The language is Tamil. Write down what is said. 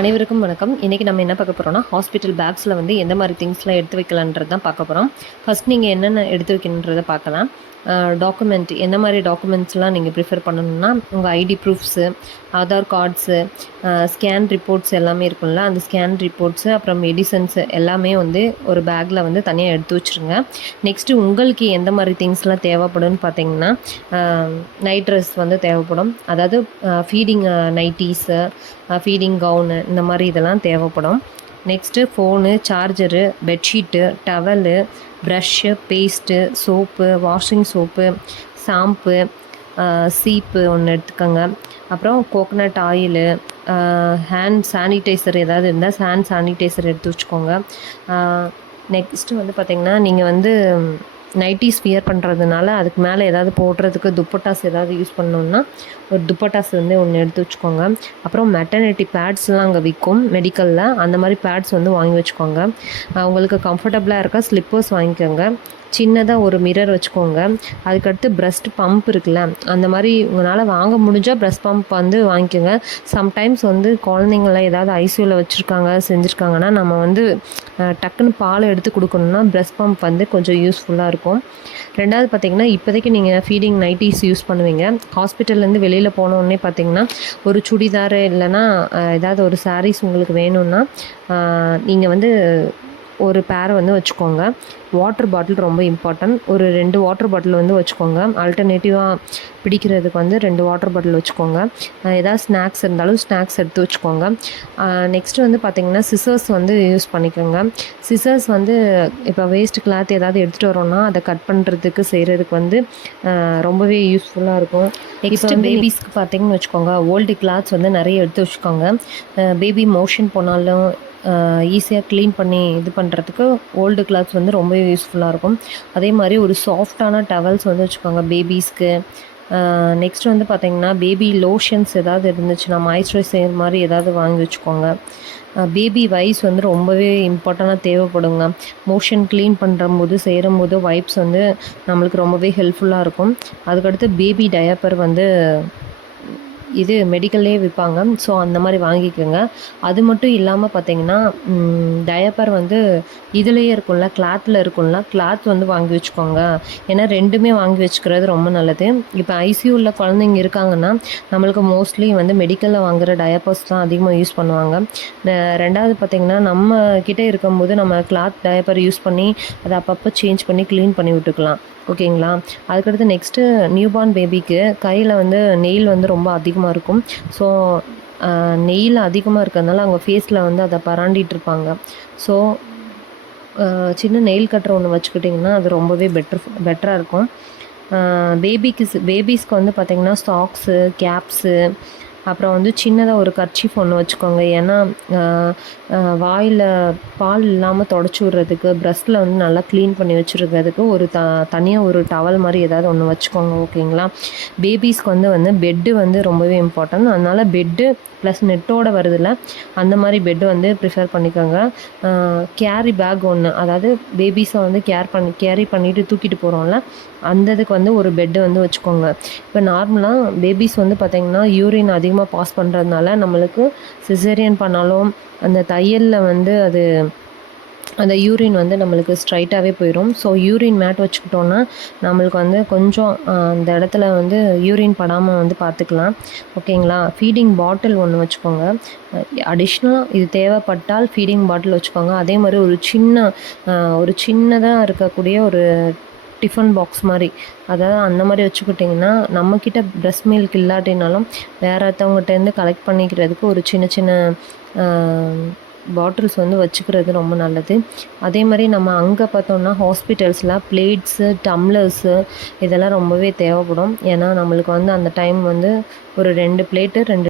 அனைவருக்கும் வணக்கம். இன்றைக்கி நம்ம என்ன பார்க்க போகிறோம்னா, ஹாஸ்பிட்டல் பேக்ஸில் வந்து எந்த மாதிரி திங்ஸ்லாம் எடுத்து வைக்கலான்றது தான் பார்க்க போகிறோம். ஃபஸ்ட் நீங்கள் என்னென்ன எடுத்து வைக்கணுன்றதை பார்க்கலாம். டாக்குமெண்ட் எந்த மாதிரி டாக்குமெண்ட்ஸ்லாம் நீங்கள் ப்ரிஃபர் பண்ணணும்னா, உங்கள் ID proofs, Aadhaar cards, scan reports எல்லாமே இருக்கும்ல, அந்த ஸ்கேன் ரிப்போர்ட்ஸு, அப்புறம் மெடிசன்ஸு எல்லாமே வந்து ஒரு பேக்கில் வந்து தனியாக எடுத்து வச்சுருங்க. நெக்ஸ்ட்டு உங்களுக்கு எந்த மாதிரி திங்ஸ்லாம் தேவைப்படும்னு பார்த்தீங்கன்னா, நைட் ட்ரெஸ் வந்து தேவைப்படும். அதாவது ஃபீடிங் நைட்டீஸு, ஃபீடிங் கவுனு இந்த மாதிரி இதெல்லாம் தேவைப்படும். Next phone, charger, bedsheet, towel, brush, paste, soap, washing soap, shampoo, சீப்பு ஒன்று எடுத்துக்கோங்க. அப்புறம் கோகனட் ஆயிலு, ஹேண்ட் சானிடைசர் ஏதாவது இருந்தால் ஹேண்ட் சானிடைசர் எடுத்து வச்சுக்கோங்க. நெக்ஸ்ட்டு வந்து பார்த்திங்கன்னா, நீங்கள் வந்து நைட்டிஸ் வியர் பண்ணுறதுனால அதுக்கு மேலே ஏதாவது போடுறதுக்கு துப்பட்டாஸ் ஏதாவது யூஸ் பண்ணணுன்னா ஒரு துப்பட்டாஸ் வந்து ஒன்று எடுத்து வச்சுக்கோங்க. அப்புறம் மெட்டர்னிட்டி பேட்ஸ்லாம் அங்கே விற்கும் மெடிக்கலில், அந்த மாதிரி பேட்ஸ் வந்து வாங்கி வச்சுக்கோங்க. உங்களுக்கு கம்ஃபர்டபுளாக இருக்க ஸ்லிப்பர்ஸ் வாங்கிக்கோங்க. சின்னதாக ஒரு மிரர் வச்சுக்கோங்க. அதுக்கடுத்து ப்ரெஸ்ட் பம்ப் இருக்குல்ல, அந்த மாதிரி உங்களால் வாங்க முடிஞ்சால் ப்ரெஸ்ட் பம்ப் வந்து வாங்கிக்கோங்க. சம்டைம்ஸ் வந்து குழந்தைங்களாம் ஏதாவது ஐசியூவில் வச்சுருக்காங்க செஞ்சுருக்காங்கன்னா நம்ம வந்து டக்குன்னு பால் எடுத்து கொடுக்கணுன்னா ப்ரெஸ்ட் பம்ப் வந்து கொஞ்சம் யூஸ்ஃபுல்லாக இருக்கும். ரெண்டாவது பார்த்திங்கன்னா, இப்போதைக்கு நீங்கள் ஃபீடிங் நைட்டிஸ் யூஸ் பண்ணுவீங்க. ஹாஸ்பிட்டல்லேருந்து வெளியில் போனோடனே பார்த்திங்கன்னா ஒரு சுடிதார் இல்லைன்னா ஏதாவது ஒரு சாரீஸ் உங்களுக்கு வேணும்னா நீங்கள் வந்து ஒரு பேரை வந்து வச்சுக்கோங்க. வாட்டர் பாட்டில் ரொம்ப இம்பார்ட்டன்ட். ஒரு 2 வாட்டர் பாட்டில் வந்து வச்சுக்கோங்க. ஆல்டர்னேட்டிவாக பிடிக்கிறதுக்கு வந்து 2 வாட்டர் பாட்டில் வச்சுக்கோங்க. ஏதாவது ஸ்நாக்ஸ் இருந்தாலும் ஸ்நாக்ஸ் எடுத்து வச்சுக்கோங்க. நெக்ஸ்ட்டு வந்து பார்த்திங்கன்னா, சிசர்ஸ் வந்து யூஸ் பண்ணிக்கோங்க. சிசர்ஸ் வந்து இப்போ வேஸ்ட் கிளாத் ஏதாவது எடுத்துகிட்டு வரோன்னா அதை கட் பண்ணுறதுக்கு செய்கிறதுக்கு வந்து ரொம்பவே யூஸ்ஃபுல்லாக இருக்கும். நெக்ஸ்ட்டு பேபிஸ்க்கு பார்த்திங்கன்னு வச்சுக்கோங்க, ஓல்டு கிளாத்ஸ் வந்து நிறைய எடுத்து வச்சுக்கோங்க. பேபி மோஷன் போனாலும் ஈஸியாக க்ளீன் பண்ணி இது பண்ணுறதுக்கு ஓல்டு கிளாத்ஸ் வந்து ரொம்பவே யூஸ்ஃபுல்லாக இருக்கும். அதே மாதிரி ஒரு சாஃப்டான டவல்ஸ் வந்து வச்சுக்கோங்க பேபிஸ்க்கு. நெக்ஸ்ட் வந்து பார்த்திங்கன்னா, பேபி லோஷன்ஸ் ஏதாவது இருந்துச்சுன்னா மாய்ஸ்சரைசர் மாதிரி ஏதாவது வாங்கி வச்சுக்கோங்க. பேபி வைப்ஸ் வந்து ரொம்பவே இம்பார்ட்டண்ட்டாக தேவைப்படுங்க. மோஷன் க்ளீன் பண்ணுறம்போது செய்கிறம்போது வைப்ஸ் வந்து நம்மளுக்கு ரொம்பவே ஹெல்ப்ஃபுல்லாக இருக்கும். அதுக்கடுத்து பேபி டயப்பர் வந்து இது மெடிக்கல்லே விற்பாங்க. ஸோ அந்த மாதிரி வாங்கிக்கோங்க. அது மட்டும் இல்லாமல் பார்த்திங்கன்னா, டயப்பர் வந்து இதுலேயே இருக்கும்ல, கிளாத்தில் இருக்கும்ல, கிளாத் வந்து வாங்கி வச்சுக்கோங்க. ஏன்னா 2மே வாங்கி வச்சுக்கிறது ரொம்ப நல்லது. இப்போ ஐசியூவில் குழந்தைங்க இருக்காங்கன்னா நம்மளுக்கு மோஸ்ட்லி வந்து மெடிக்கலில் வாங்குகிற டயப்பர்ஸ் தான் அதிகமாக யூஸ் பண்ணுவாங்க. ரெண்டாவது பார்த்திங்கன்னா, நம்ம கிட்டே இருக்கும்போது நம்ம கிளாத் டயப்பர் யூஸ் பண்ணி அதை அப்பப்போ சேஞ்ச் பண்ணி க்ளீன் பண்ணி விட்டுக்கலாம். ஓகேங்களா? அதுக்கடுத்து நெக்ஸ்ட்டு நியூபார்ன் பேபிக்கு கையில் வந்து நெயில் வந்து ரொம்ப அதிகமாக இருக்கும். ஸோ நெயில் அதிகமாக இருக்கிறதுனால அவங்க ஃபேஸில் வந்து அதை பராண்டிகிட்டு இருப்பாங்க. ஸோ சின்ன நெயில் கட்டர் ஒன்று வச்சுக்கிட்டிங்கன்னா அது ரொம்பவே பெட்டராக இருக்கும். பேபிஸ்க்கு வந்து பார்த்திங்கன்னா சாக்ஸு, கேப்ஸு, அப்புறம் வந்து சின்னதாக ஒரு கர்ச்சீஃப் ஒன்று வச்சுக்கோங்க. ஏன்னா வாயில் பால் இல்லாமல் தொடச்சி விட்றதுக்கு, ப்ரெஸ்ட்டில் வந்து நல்லா க்ளீன் பண்ணி வச்சுருக்கிறதுக்கு ஒரு தனியாக ஒரு டவல் மாதிரி ஏதாவது ஒன்று வச்சுக்கோங்க. ஓகேங்களா? பேபிஸ்க்கு வந்து பெட்டு வந்து ரொம்பவே இம்பார்ட்டன்ட். அதனால் பெட்டு ப்ளஸ் நெட்டோடு வருதில்ல, அந்த மாதிரி பெட்டு வந்து ப்ரிஃபர் பண்ணிக்கோங்க. கேரி பேக் ஒன்று, அதாவது பேபிஸை வந்து கேரி பண்ணிவிட்டு தூக்கிட்டு போகிறோம்ல, அந்த இதுக்கு வந்து ஒரு பெட்டு வந்து வச்சுக்கோங்க. இப்போ நார்மலாக பேபிஸ் வந்து பார்த்திங்கன்னா யூரின் அதிகமாக பாஸ் பண்ணுறதுனால நம்மளுக்கு சிசேரியன் பண்ணாலும் அந்த தையலில் வந்து அந்த யூரின் வந்து நம்மளுக்கு ஸ்ட்ரைட்டாகவே போயிடும். ஸோ யூரின் மேட் வச்சுக்கிட்டோன்னா நம்மளுக்கு வந்து கொஞ்சம் அந்த இடத்துல வந்து யூரின் படாமல் வந்து பார்த்துக்கலாம். ஓகேங்களா? ஃபீடிங் பாட்டில் ஒன்று வச்சுக்கோங்க. அடிஷ்னலாக இது தேவைப்பட்டால் ஃபீடிங் பாட்டில் வச்சுக்கோங்க. அதே மாதிரி ஒரு சின்னதாக இருக்கக்கூடிய ஒரு டிஃபன் பாக்ஸ் மாதிரி, அதாவது அந்த மாதிரி வச்சுக்கிட்டிங்கன்னா நம்மக்கிட்ட ப்ரெஸ்ட் மில்க் இல்லாட்டினாலும் வேறு ஒருத்தவங்ககிட்டேருந்து கலெக்ட் பண்ணிக்கிறதுக்கு ஒரு சின்ன பாட்டில்ஸ் வந்து வச்சுக்கிறது ரொம்ப நல்லது. அதே மாதிரி நம்ம அங்கே பார்த்தோம்னா ஹாஸ்பிட்டல்ஸில் பிளேட்ஸு, டம்ளர்ஸு இதெல்லாம் ரொம்பவே தேவைப்படும். ஏன்னா நம்மளுக்கு வந்து அந்த டைம் வந்து ஒரு 2 பிளேட்டு 2